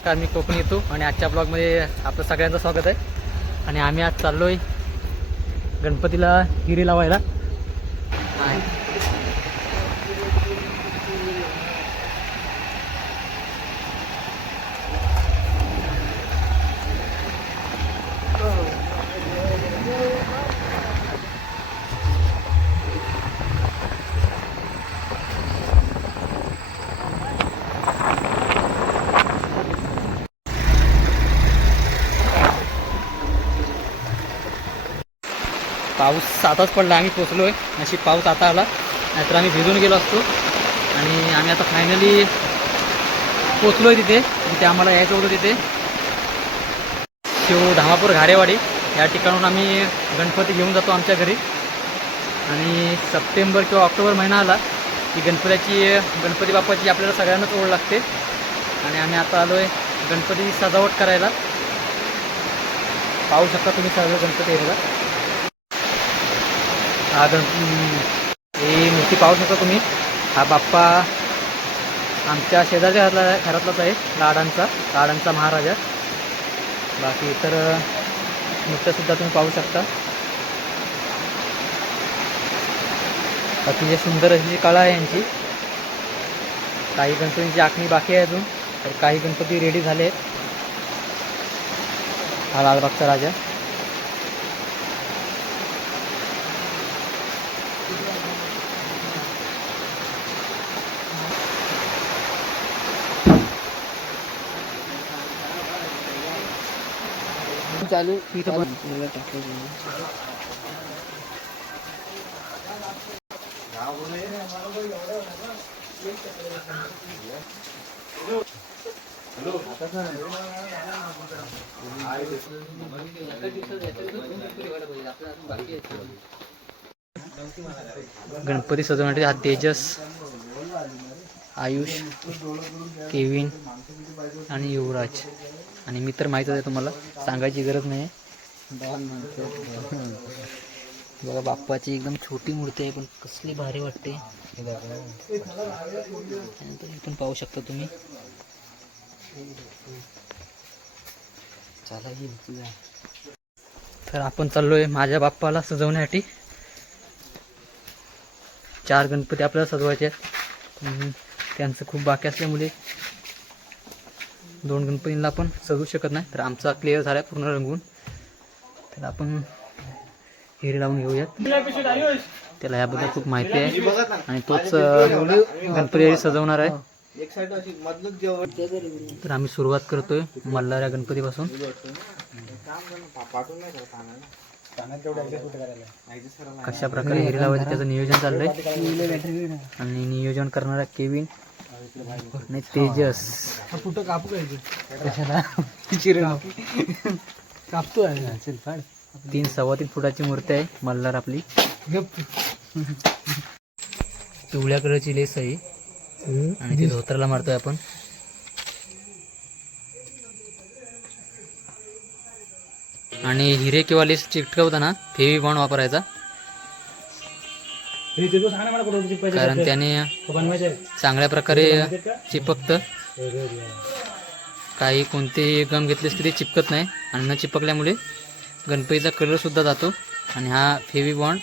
नमस्कार मी कोकणी येतो आणि आजच्या ब्लॉगमध्ये आपलं सगळ्यांचं स्वागत आहे. आणि आम्ही आज चाललोय गणपतीला हिरे लावायला. पाऊस आताच पडला आम्ही पोचलो आहे नशीब पाऊस आता आला. नाहीतर आम्ही भिजून गेलो असतो. आणि आम्ही आता फायनली पोचलो आहे तिथे जिथे आम्हाला यायचं होतं तिथे. शिव धामापूर घारेवाडी. या ठिकाणून आम्ही गणपती घेऊन जातो आमच्या घरी. आणि सप्टेंबर किंवा ऑक्टोबर महिना आला की गणपतीची गणपती बाप्पाची आपल्याला सगळ्यांनाच ओढ लागते. आणि आम्ही आता आलो आहे गणपती सजावट करायला. पाहू शकता तुम्ही सगळं गणपती एरियाला हा गण ही मूर्ती पाहू शकता तुम्ही. हा बाप्पा आमच्या शेजारच्या घरातला घरातलाच आहे लाडांचा लाडांचा महाराजा. बाकी इतर नृत्यसुद्धा तुम्ही पाहू शकता. अतिशय सुंदर अशी कला आहे यांची. काही गणपतींची आखणी बाकी आहे अजून तर काही गणपती रेडी झाले आहेत हा लालबागचा राजा. चालू. इथं गणपती सजवण्यासाठी हा तेजस आयुष केविन आणि युवराज. आणि मी तर माहीतच आहे तुम्हाला सांगायची गरज नाही बघा बाप्पाची एकदम छोटी मूर्ती आहे पण कसली भारी वाटते. त्यानंतर इथून पाहू शकता तुम्ही. तर आपण चाललोय माझ्या बाप्पाला सजवण्यासाठी. चार गणपती आपल्याला सजवायचे आहेत. त्यांचं खूप बाकी असल्यामुळे दोन गणपतींना आपण सजवू शकत नाही. तर आमचा क्लिअर झाला आहे पूर्ण रंगून. तर आपण हिरे लावून घेऊयात. त्याला याबद्दल खूप माहिती आहे. आणि तोच गणपती सजवणार आहे. तर आम्ही सुरुवात करतोय मल्हार या गणपतीपासून. कशा प्रकारे हिरे लावायचं त्याचं नियोजन चाललंय. आणि नियोजन करणारा केविन. आणि तेजस. कुठं कापू काय कापतो आहे तीन सव्वा तीन फुटाची मूर्ती आहे मल्हार आपली. पिवळ्या कलरची लेस आहे आणि ती धोत्राला मारतोय आपण. आणि हिरे किंवा लेस चिटकवताना फेवी बॉन्ड वापरायचा. कारण त्याने चांगल्या प्रकारे चिपकतं. काही कोणतेही गम घेतलेस तरी चिपकत नाही. आणि न चिपकल्यामुळे गणपतीचा कलर सुद्धा जातो. आणि हा फेवी बॉन्ड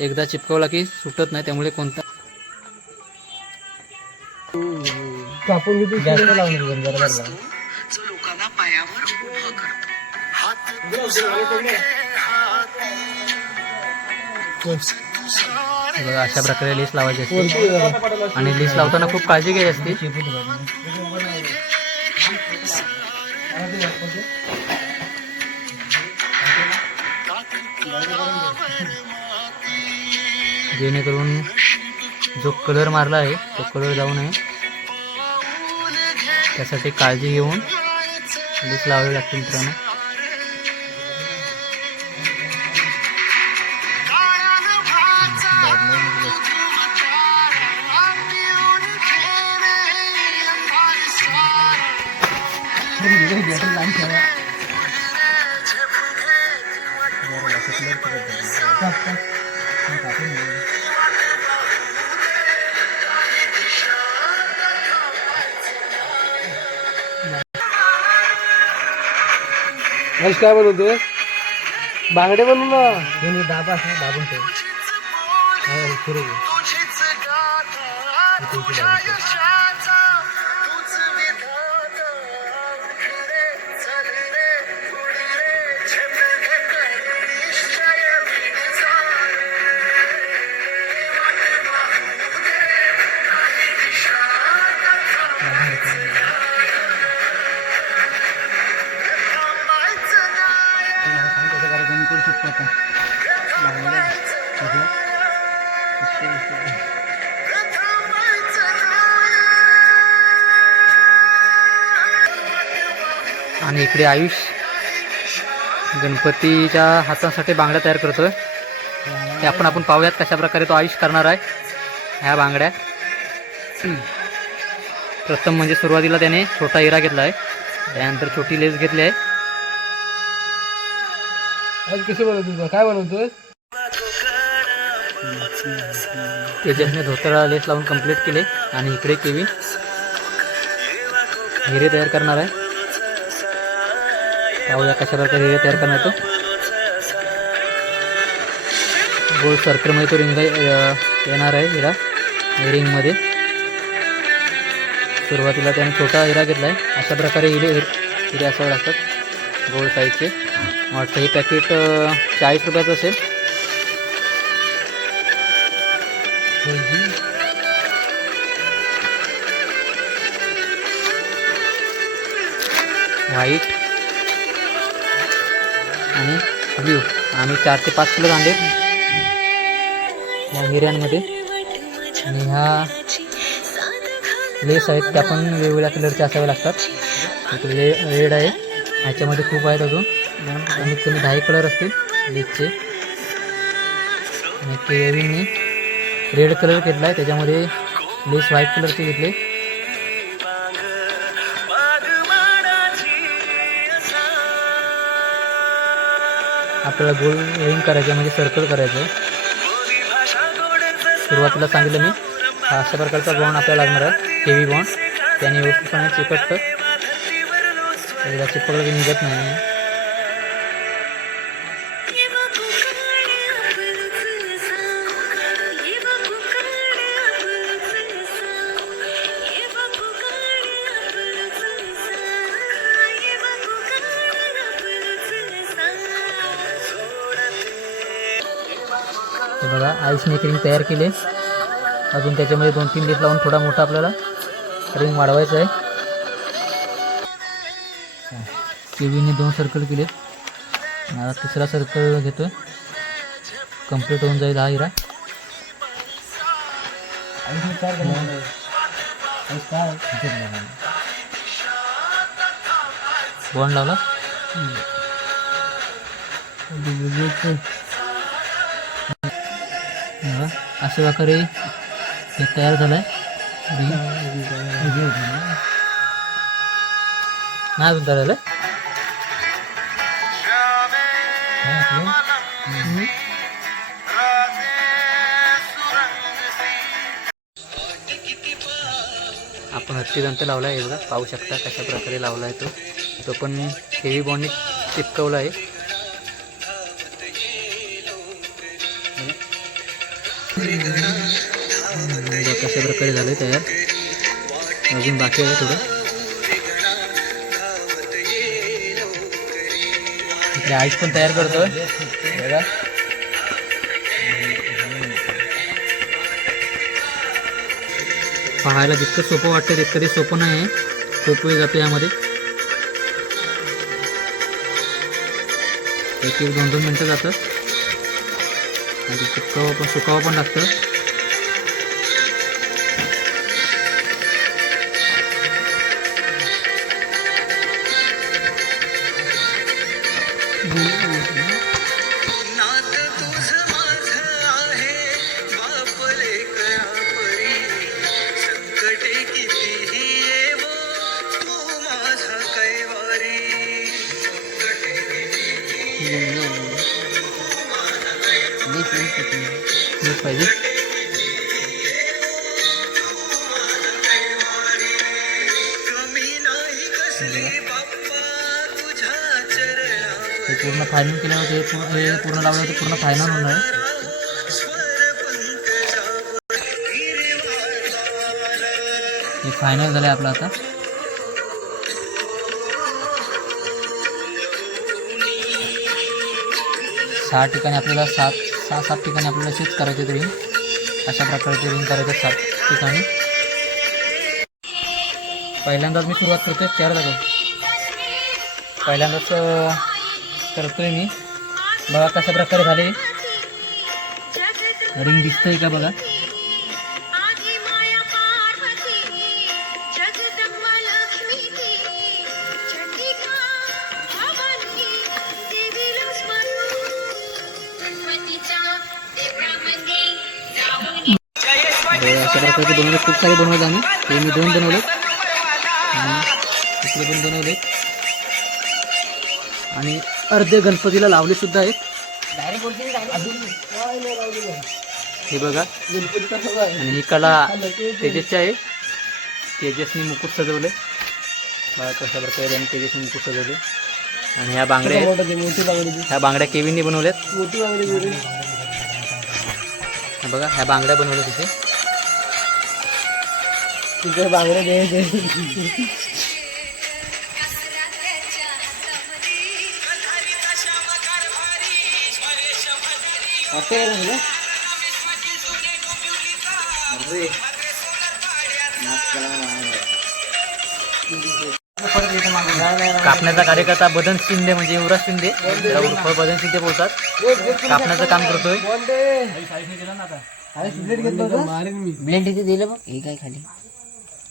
एकदा चिपकवला की सुटत नाही. त्यामुळे कोणता बघा अशा प्रकारे लिस्ट लावायची असते. आणि लिस्ट लावताना खूप काळजी घ्यायची असते. जेणेकरून जो कलर मारला आहे तो कलर जाऊ नये. त्यासाठी काळजी घेऊन लिस्ट लावावी लागते मित्रांनो. যে বেশি লাগছে काय बनवतो ते बांगडे बनवू ना हे दाबा दाबून ठेव आता आणि इकडे आयुष गणपतीच्या हातासाठी बांगड्या तयार करतोय. ते आपण आपण पाहूयात कशा प्रकारे तो आयुष करणार आहे. ह्या बांगड्या. प्रथम म्हणजे सुरुवातीला त्याने छोटा हिरा घेतला आहे. त्यानंतर छोटी लेस घेतली आहे. आज कसे बनवतोय काय बनवतोय तेजसने धोतरा लेस लावून कंप्लीट केले आणि इकडे केवी. हिरे तयार करणार आहे. पाहूया कशा प्रकारे हिरे तयार करणार तो. गोल सर्कलमध्ये तो रिंग येणार आहे हिरा रिंगमध्ये सुरुवातीला त्याने छोटा हिरा घेतला आहे अशा प्रकारे हिरे हिरे असावे लागतात. गोल साईजचे वाटतं हे पॅकेट चाळीस रुपयाचं असेल. व्हाईट आणि ब्ल्यू आणि चार ते पाच किलो कांदे. या हिऱ्यांमध्ये. आणि ह्या लेस आहेत त्या पण वेगवेगळ्या कलरच्या असाव्या लागतात. ले रेड आहे. ह्याच्यामध्ये खूप आहेत अजून. कमीत कमी दहा एक कलर असतील लेसचे आणि केविनने रेड कलर घेतला आहे त्याच्यामध्ये लेस व्हाईट कलरचे घेतले. आपल्याला गोल रिंग करायचं म्हणजे सर्कल करायचं आहे सुरुवातीला सांगितलं मी अशा प्रकारचा बॉन्ड आपल्याला लागणार आहे हेवी बॉन्ड त्याने व्यवस्थितपणे चिकटतं. एकदा चिपकलं की निघत नाही. आईसने रिंग तयार केले. अजून त्याच्यामध्ये दोन तीन लेस लावून थोडा मोठा आपल्याला रिंग वाढवायचा आहे. केवीने दोन सर्कल केले आता तिसरा सर्कल घेतोय. कंप्लीट होऊन जाईल हा हिरा. बॉन्ड लावला. अशा प्रकारे हे तयार झालं आहे नाही अजून तयार झालं आपण हत्तीदंत लावला आहे बघा पाहू शकता कशा प्रकारे लावला आहे तो. तो पण हेवी बॉन्डने चिपकवला आहे. कशा प्रकारे झालं तयार. अजून बाकी आहे थोडं. इकडे आईस पण तयार करतोय. बघा. पाहायला जितकं सोपं वाटतं तितकं ते सोपं नाही आहे. खूप वेळ जातो यामध्ये. एक एक दोन दोन मिनटं जातं आणि सुकावं पण सुकावं पण लागतं Yeah. फायनल केल्यावर हे पूर्ण पूर्ण लावलं ते पूर्ण फायनल होणार आहे. हे फायनल झालं आपलं आता. सहा ठिकाणी आपल्याला सात सहा सात ठिकाणी आपल्याला शेत करायचे रिंग अशा प्रकारचे रिंग करायचे सात ठिकाणी. पहिल्यांदाच मी सुरुवात करतोय. चार दाखव. पहिल्यांदाच करतोय मी. बघा कशा प्रकारे झाले. रिंग दिसतंय का बघा अशा प्रकारचे बनवले. खूप सारे बनवले आम्ही. हे मी दोन बनवले. आणि इकडे पण बनवले. आणि अर्धे गणपतीला लावले सुद्धा आहेत. हे बघा. आणि ही कला तेजसची आहे. तेजसनी मुकुट सजवले. बघा कशा प्रकारे त्यांनी तेजसनी मुकुट सजवले. आणि ह्या बांगड्या ह्या बांगड्या केवींनी बनवल्यात. हे बघा ह्या बांगड्या बनवल्या तिथे तिथे बांगड्या असं कापण्याचा कार्यकर्ता बदन शिंदे म्हणजे युवराज शिंदे. उर्फ बदन शिंदे बोलतात. कापण्याचं काम करतोय. मारेन मी ब्लेंड इथे दिलं बघ हे काय खाली?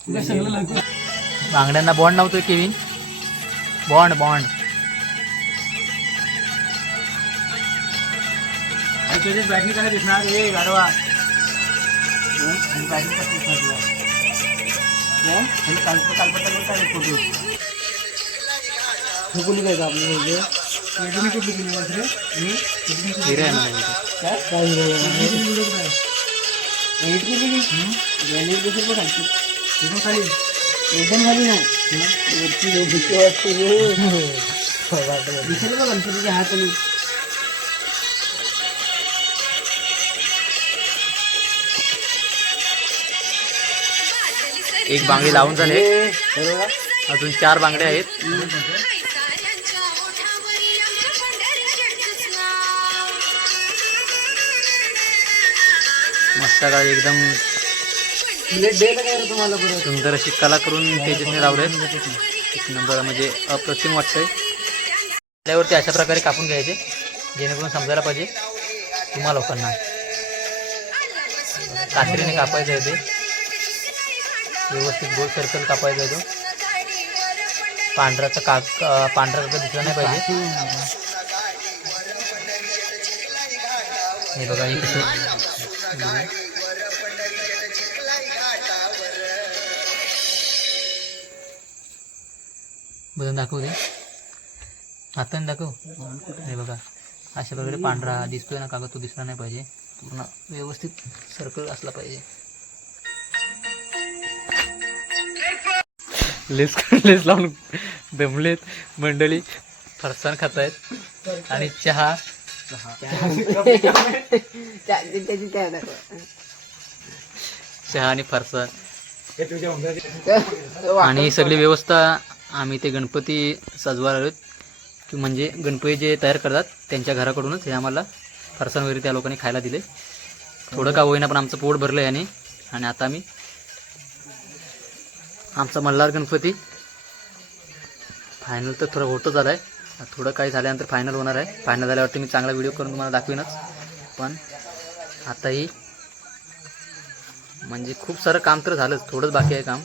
तुला सगळं लवकर बांगड्यांना बॉन्ड लावतोय केविन. बॉन्ड बॉन्ड बॅटरी काय दिसणार हे गाडवा कुठली काय? आपली म्हणजे कुठली केली रे हिरे आहे म्हणजे. काय? काय हिरो आहे? एडिट केली की? गॅलरी बसेल बघ खालची. एकदम खाली एकदम खाली नाही वरती लय भीती वाटते रे. दिसेल बघ गणपतीच्या एक बांगडी लावून झाले अजून चार बांगड्या आहेत. मस्त काय एकदम सुंदर अशी कला करून तेजसने लावले एक नंबर म्हणजे अप्रतिम वाटतंय. त्यावरती अशा प्रकारे कापून घ्यायचे जेणेकरून समजायला पाहिजे तुम्हा लोकांना. कात्रीने कापायचं आहे ते व्यवस्थित गोल सर्कल कापायचा तो. पांढराचा काग पांढरा दिसला नाही पाहिजे. हे बघा हे कसं दाखव दे. हाताने दाखव? हे बघा अशा प्रकारे पांढरा दिसतोय ना कागद तो दिसला नाही पाहिजे. पूर्ण व्यवस्थित सर्कल असला पाहिजे. लेस लेस लावून दमलेत. मंडळी फरसाण खात आहेत आणि चहा. चहा आणि फरसाण. आणि सगळी व्यवस्था आम्ही ते गणपती सजवायला आलोत की म्हणजे गणपती जे तयार करतात त्यांच्या घराकडूनच हे आम्हाला फरसाण वगैरे त्या लोकांनी खायला दिले थोडं का होईना पण आमचं पोट भरलं याने. आणि आता आम्ही आमचा मल्हार गणपती. फायनल तर थोडं होतच आलं आहे थोडं काही झाल्यानंतर फायनल होणार आहे. फायनल झाल्यावरती मी चांगला व्हिडिओ करून तुम्हाला दाखवीनच. पण आताही म्हणजे खूप सारं काम तर झालंच. थोडंच बाकी आहे काम.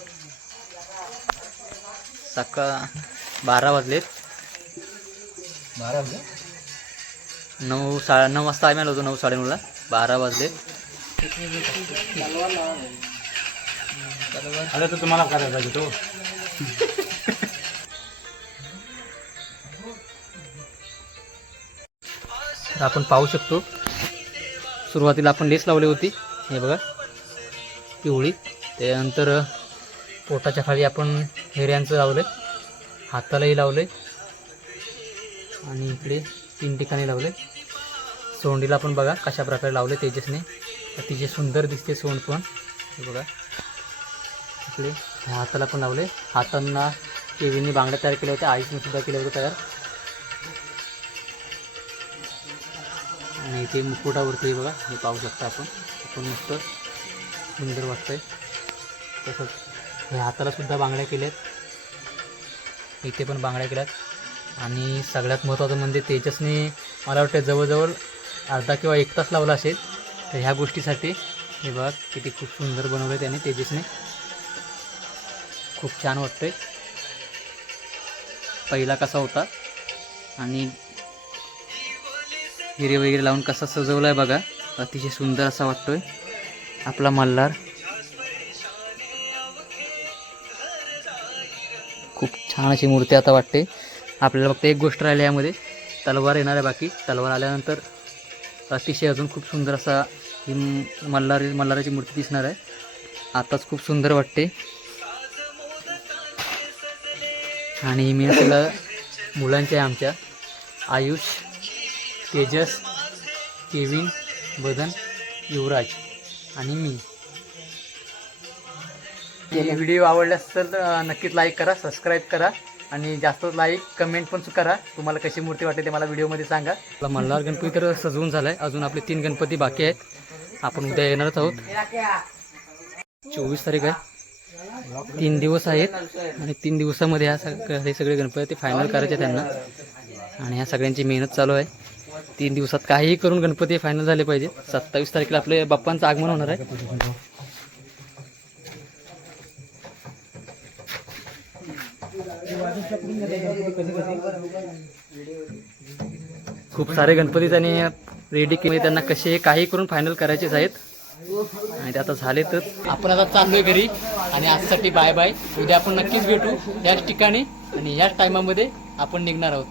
सकाळ बारा वाजलेत बारा नऊ साडे नऊ वाजता आम्ही आलो होतो नऊ साडेनऊला. बारा वाजले. अरे तर तुम्हाला करायला पाहिजे तो. तर आपण पाहू शकतो. सुरुवातीला आपण लेस लावली होती. हे बघा. पिवळी. त्यानंतर पोटाच्या खाली आपण हिऱ्यांचं लावलं हातालाही लावलं आणि इकडे तीन ठिकाणी लावले सोंडीला पण बघा कशा प्रकारे लावले तेजसने. अतिशय सुंदर दिसते सोंड पण. हे बघा. इकडे ह्या हाताला पण लावले. हातांना केवींनी बांगड्या तयार केल्या होत्या. आईने सुद्धा केल्या होत्या तयार. आणि इथे मुकुटावरती बघा हे पाहू शकता आपण. आपण मस्त सुंदर वाटतंय. तसंच हे हाताला सुद्धा बांगड्या केल्यात. इथे पण बांगड्या केल्यात. आणि सगळ्यात महत्त्वाचं म्हणजे तेजसने मला वाटतं जवळजवळ अर्धा किंवा एक तास लावला असेल. तर ह्या गोष्टीसाठी हे बघा किती खूप सुंदर बनवलं त्याने तेजसने. खूप छान वाटतोय. पहिला कसा होता? आणि हिरे वगैरे लावून कसा सजवला आहे बघा. अतिशय सुंदर असा वाटतोय. आपला मल्हार. खूप छान अशी मूर्ती आता वाटते. आपल्याला फक्त एक गोष्ट राहिली यामध्ये. तलवार येणार आहे बाकी. तलवार आल्यानंतर अतिशय अजून खूप सुंदर असा ही मल्हार मल्हाराची मूर्ती दिसणार आहे. आताच खूप सुंदर वाटते. आणि मी त्याला मुलांचे आहे आमच्या आयुष तेजस केविन बदन युवराज आणि मी. व्हिडिओ आवडल्यास तर नक्कीच लाईक करा सबस्क्राईब करा आणि जास्त लाईक कमेंट पण करा. तुम्हाला कशी मूर्ती वाटते ते मला व्हिडिओमध्ये सांगा. आपला मल्हार गणपती तर सजवून झाला आहे अजून आपले तीन गणपती बाकी आहेत. आपण उद्या येणारच आहोत. चोवीस तारीख आहे. तीन दिवस आहेत आणि तीन दिवसामध्ये ह्या सग हे सगळे गणपती फायनल करायचे त्यांना. आणि ह्या सगळ्यांची मेहनत चालू आहे. तीन दिवसात काहीही करून गणपती फायनल झाले पाहिजे सत्तावीस तारखेला आपले बाप्पांचं आगमन होणार आहे. खूप सारे गणपती त्यांनी रेडी केले त्यांना कसे काही करून फायनल करायचेच आहेत. आणि ते आता झाले तर आपण आता चाललोय घरी आणि आजसाठी बाय बाय उद्या आपण नक्कीच भेटू. ह्याच ठिकाणी आणि ह्याच टायमामध्ये आपण निघणार आहोत.